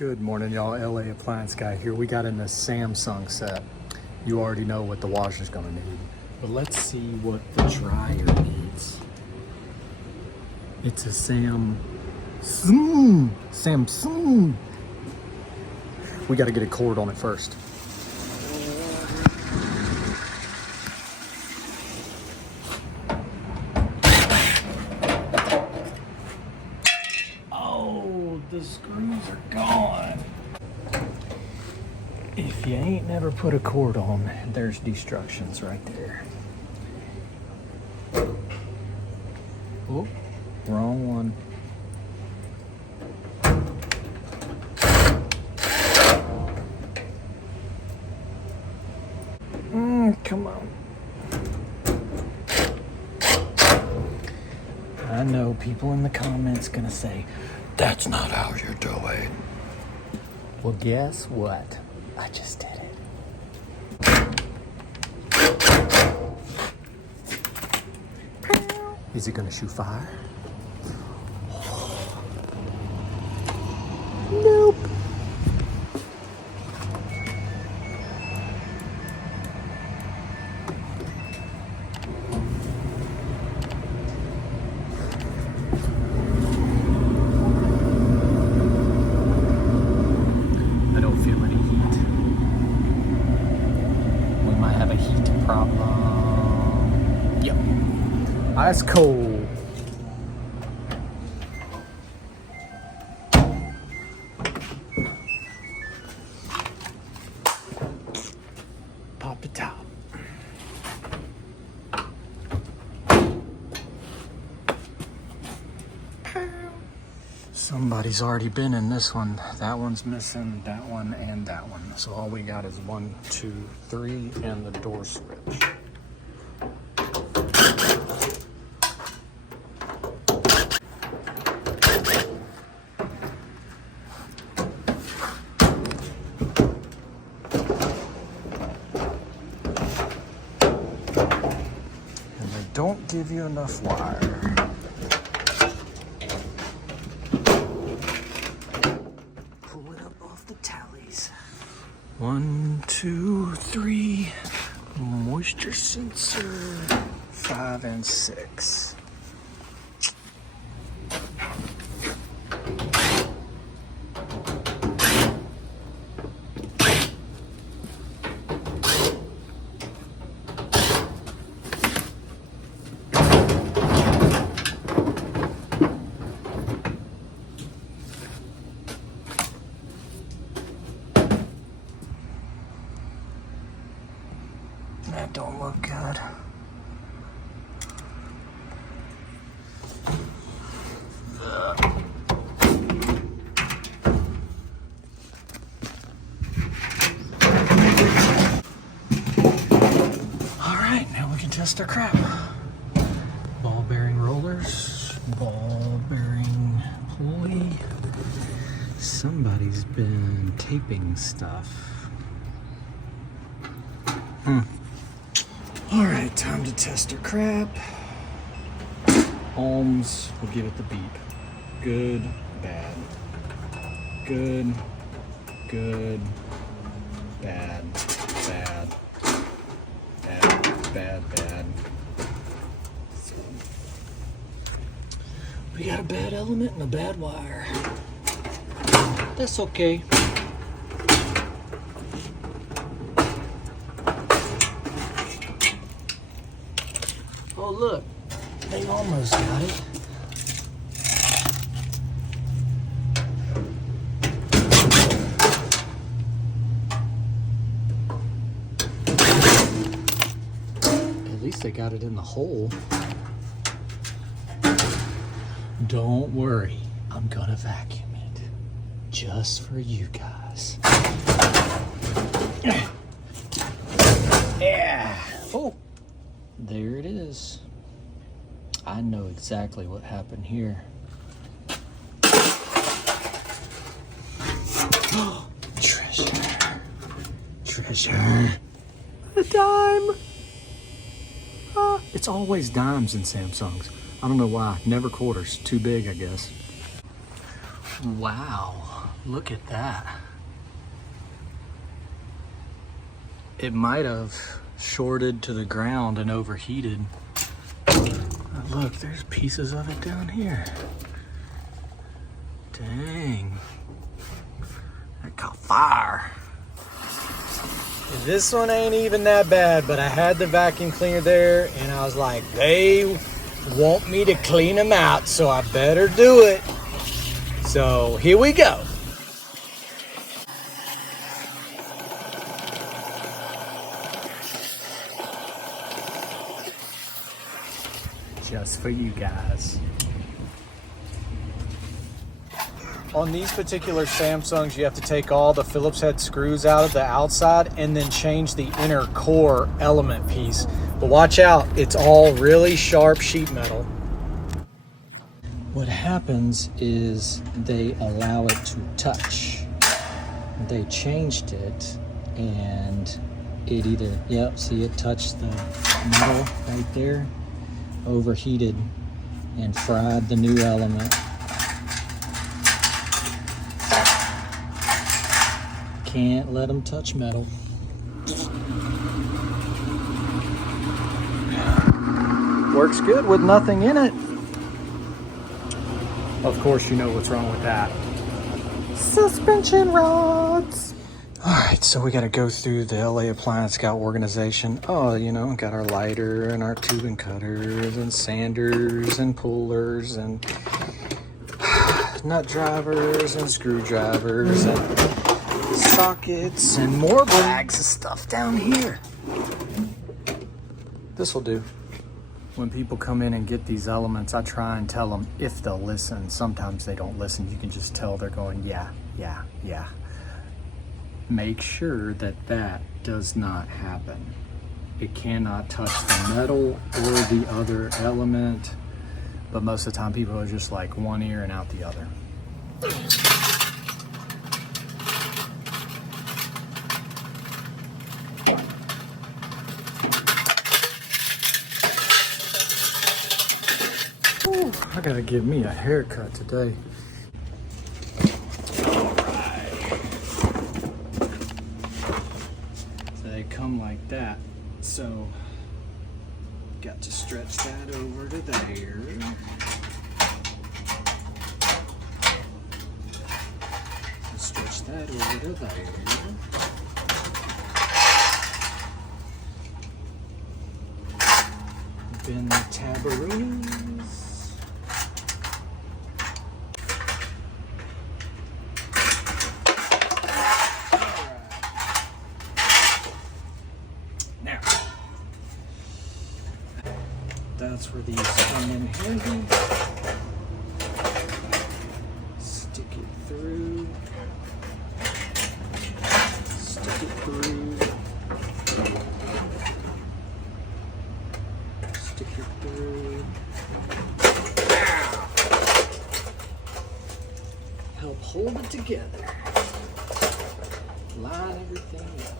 Good morning, y'all. LA Appliance Guy here. We got in the Samsung set. You already know what the washer's gonna need. But let's see what the dryer needs. It's a Samsung. We gotta get a cord on it first. The screws are gone. If you ain't never put a cord on, there's destructions right there. Oh, wrong one. Come on. I know people in the comments gonna say, that's not how you're doing. Well, guess what? I just did it. Is it gonna shoot fire? Nope. Yep. Ice cold. Pop the top. Somebody's already been in this one. That one's missing, that one, and that one. So all we got is 1, 2, 3, and the door switch. And they don't give you enough wire. Pull it up off the tallies. 1, 2, 3. Moisture sensor. 5 and 6. That don't look good. All right, now we can test our crap. Ball bearing rollers, ball bearing pulley. Somebody's been taping stuff. All right, time to test our crap. Ohms, we'll give it the beep. Good, bad. Good, good, bad, bad, bad, bad, bad. So, we got a bad element and a bad wire. That's okay. Oh, look, they almost got it. At least they got it in the hole. Don't worry, I'm gonna vacuum it just for you guys. Yeah. Oh. There it is. I know exactly what happened here. Treasure. Treasure. A dime. It's always dimes in Samsungs. I don't know why. Never quarters. Too big, I guess. Wow. Look at that. It might have shorted to the ground and overheated. Look, there's pieces of it down here. Dang. That caught fire. This one ain't even that bad, but I had the vacuum cleaner there and I was like, they want me to clean them out, so I better do it. So here we go. Just for you guys. On these particular Samsungs, you have to take all the Phillips head screws out of the outside and then change the inner core element piece. But watch out, it's all really sharp sheet metal. What happens is they allow it to touch. They changed it and it either, yep, see it touched the metal right there, overheated and fried the new element. Can't let them touch metal. Works good with nothing in it. Of course, you know what's wrong with that. Suspension rods. All right, so we got to go through the LA Appliance Guy organization. Oh, you know, got our lighter and our tubing cutters and sanders and pullers and nut drivers and screwdrivers and sockets and more bags of stuff down here. This will do. When people come in and get these elements, I try and tell them if they'll listen. Sometimes they don't listen. You can just tell they're going, yeah, yeah, yeah. Make sure that that does not happen. It cannot touch the metal or the other element, but most of the time people are just like one ear and out the other. Ooh, I gotta give me a haircut today. Come like that, so got to stretch that over to there. Stretch that over to there. Bend the tabaroos. That's where these come in handy. Stick it through. Stick it through. Stick it through. Help hold it together. Line everything up.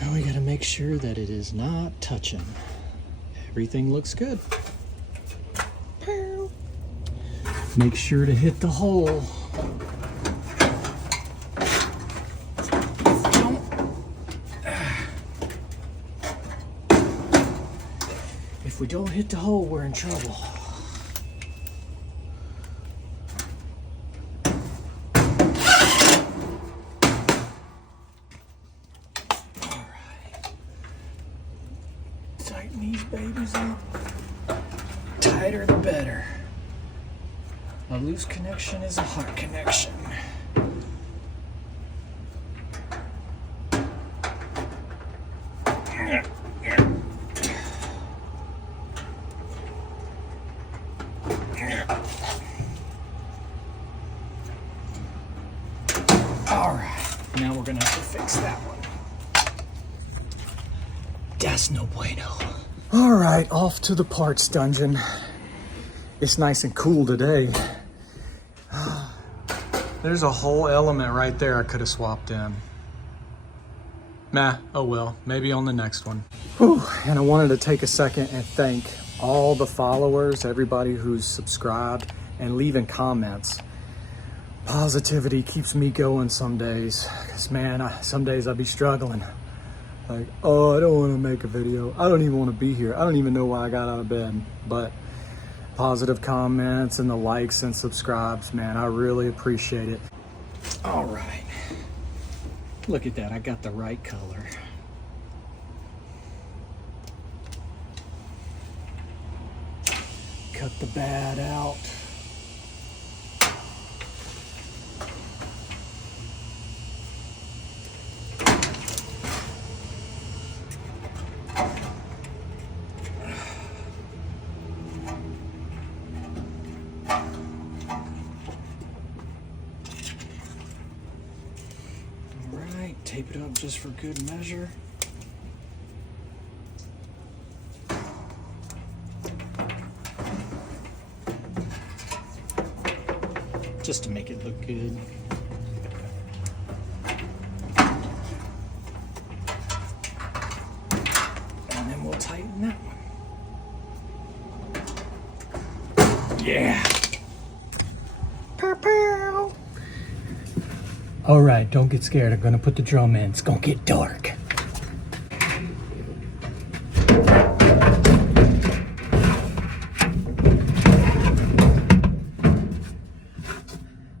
Now we gotta make sure that it is not touching. Everything looks good. Make sure to hit the hole. If we don't hit the hole, we're in trouble. Tighten these babies up. Tighter the better. A loose connection is a heart connection. All right, now we're gonna have to fix that one. That's no bueno. All right, off to the parts dungeon. It's nice and cool today. There's a whole element right there I could have swapped in. Nah, oh well, maybe on the next one. Whew, and I wanted to take a second and thank all the followers, everybody who's subscribed and leaving comments. Positivity keeps me going some days. Cause man, some days I be struggling. Like, oh, I don't want to make a video. I don't even want to be here. I don't even know why I got out of bed. But positive comments and the likes and subscribes, man, I really appreciate it. All right. Look at that, I got the right color. Cut the bad out. Tape it up just for good measure. Just to make it look good. And then we'll tighten that one. Yeah. Pow. All right, don't get scared. I'm gonna put the drum in. It's gonna get dark.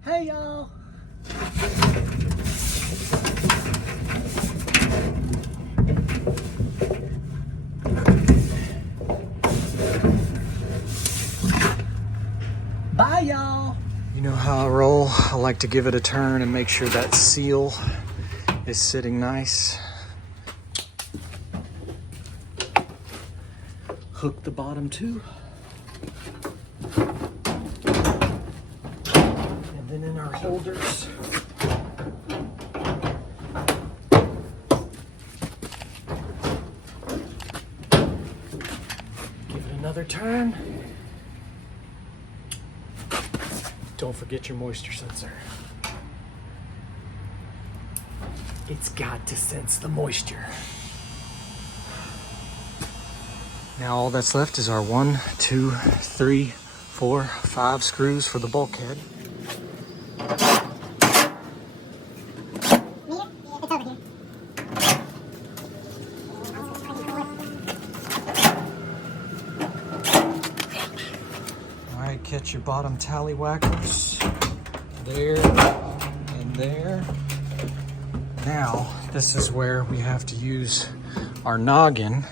Hey, y'all. Bye, y'all. You know how I roll. I like to give it a turn and make sure that seal is sitting nice. Hook the bottom too. And then in our holders, give it another turn. Don't forget your moisture sensor. It's got to sense the moisture. Now all that's left is our 1, 2, 3, 4, 5 screws for the bulkhead. Catch your bottom tallywhackers there and there. Now this is where we have to use our noggin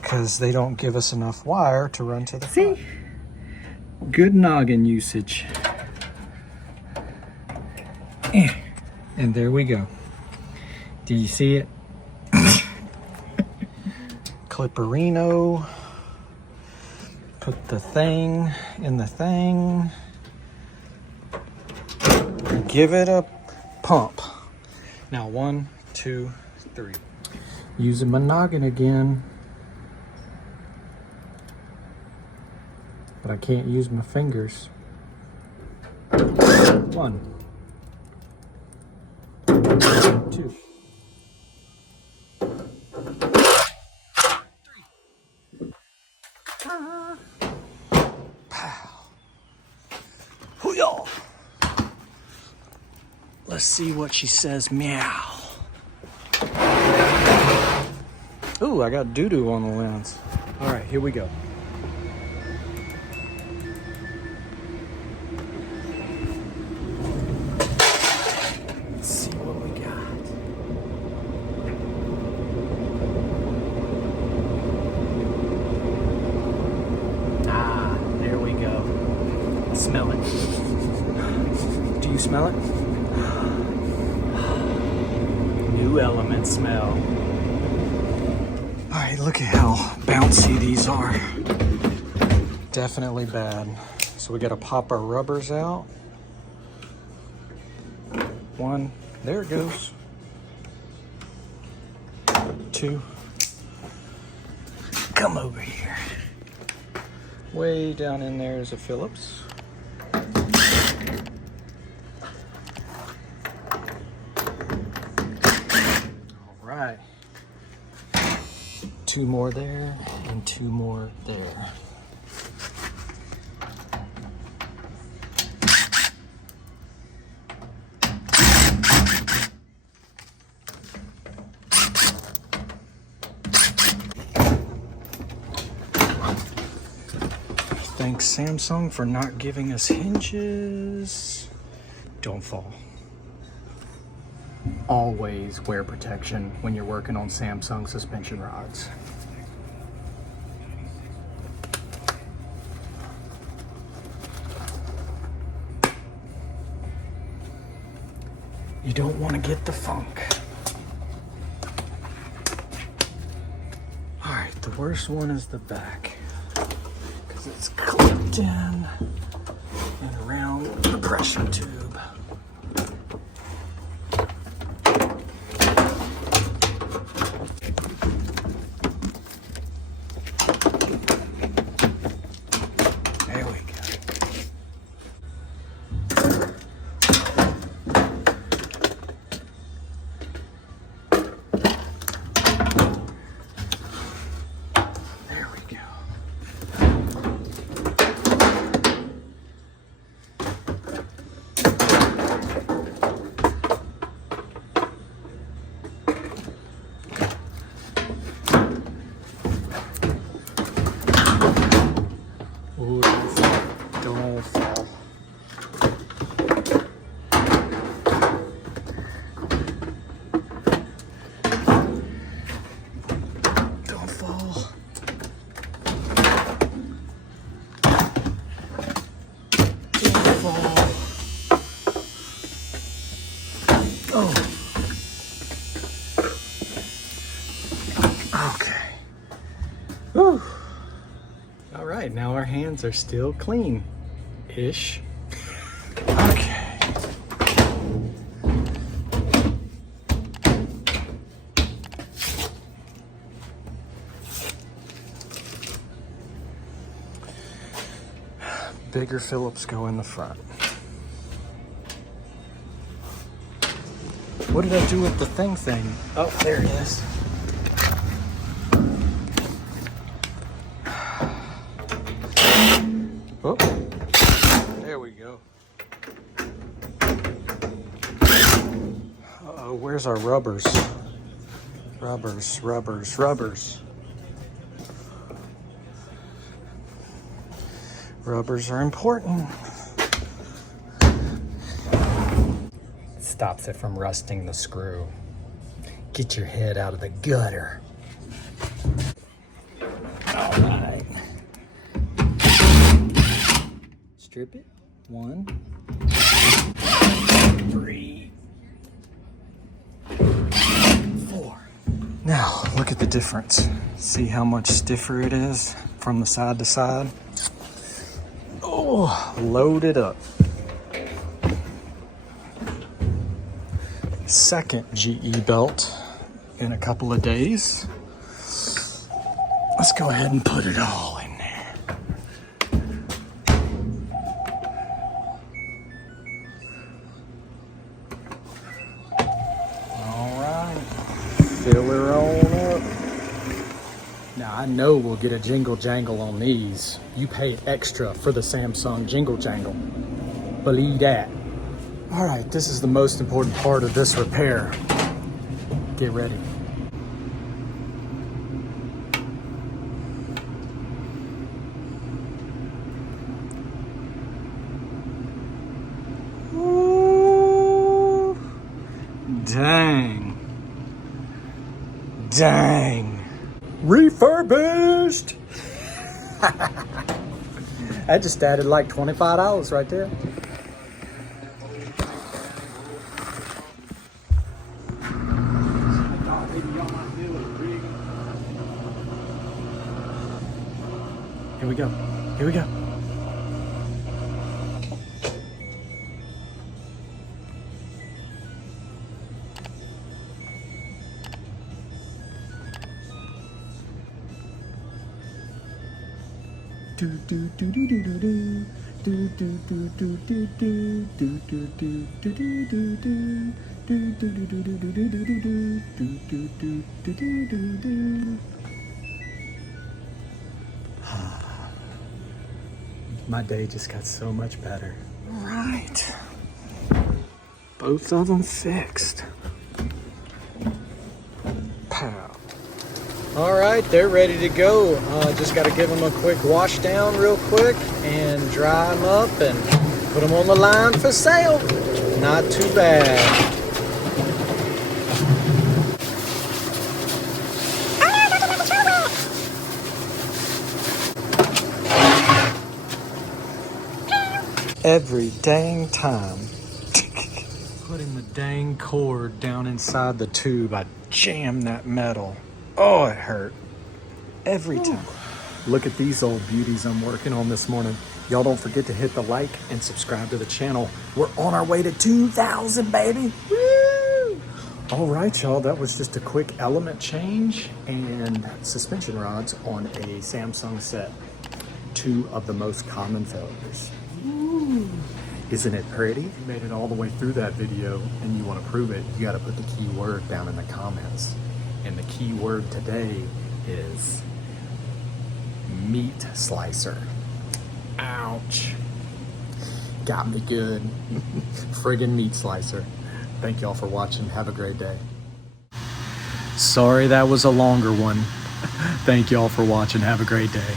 because they don't give us enough wire to run to the front. See? Good noggin usage. And there we go. Do you see it? Clipperino. Put the thing in the thing. Give it a pump. Now 1, 2, 3. Using my noggin again. But I can't use my fingers. 1, 2. Let's see what she says. Meow. Ooh, I got doo-doo on the lens. All right, here we go. Let's see what we got. Ah, there we go. I smell it. Do you smell it? New element smell. All right, look at how bouncy these are. Definitely bad. So we gotta pop our rubbers out. 1, there it goes. 2, come over here. Way down in there is a Phillips. All right. 2 more there and 2 more there. Thanks Samsung for not giving us hinges. Don't fall. Always wear protection when you're working on Samsung suspension rods. You don't want to get the funk. All right, the worst one is the back, because it's clipped in and around the pressure tube. There we go. There we go. Ooh, don't fall. Don't fall. Don't fall. Oh. Okay. Whew. All right, now our hands are still clean-ish. Okay. Bigger Phillips go in the front. What did I do with the thing? Oh, there it is. Oh, there we go. Uh-oh, where's our rubbers? Rubbers. Rubbers are important. Stops it from rusting the screw. Get your head out of the gutter. All right. Strip it. 1, 3, 4. Now, look at the difference. See how much stiffer it is from the side to side? Oh, load it up. Second GE belt in a couple of days. Let's go ahead and put it all in there. All right, fill her on up. Now I know we'll get a jingle jangle on these. You pay extra for the Samsung jingle jangle. Believe that. All right, this is the most important part of this repair. Get ready. Ooh, dang. Dang. Refurbished. I just added like $25 right there. Here we go. Here we go. My day just got so much better. Right. Both of them fixed. Pow. All right, they're ready to go. Just got to give them a quick wash down real quick and dry them up and put them on the line for sale. Not too bad. Every dang time. Putting the dang cord down inside the tube, I jammed that metal. Oh, it hurt. Every time. Look at these old beauties I'm working on this morning. Y'all don't forget to hit the like and subscribe to the channel. We're on our way to 2,000, baby. Woo! All right, y'all, that was just a quick element change and suspension rods on a Samsung set. 2 of the most common failures. Ooh. Isn't it pretty? If you made it all the way through that video and you want to prove it, you got to put the key word down in the comments. And the key word today is meat slicer. Ouch. Got me good. Friggin' meat slicer. Thank y'all for watching. Have a great day. Sorry that was a longer one. Thank y'all for watching. Have a great day.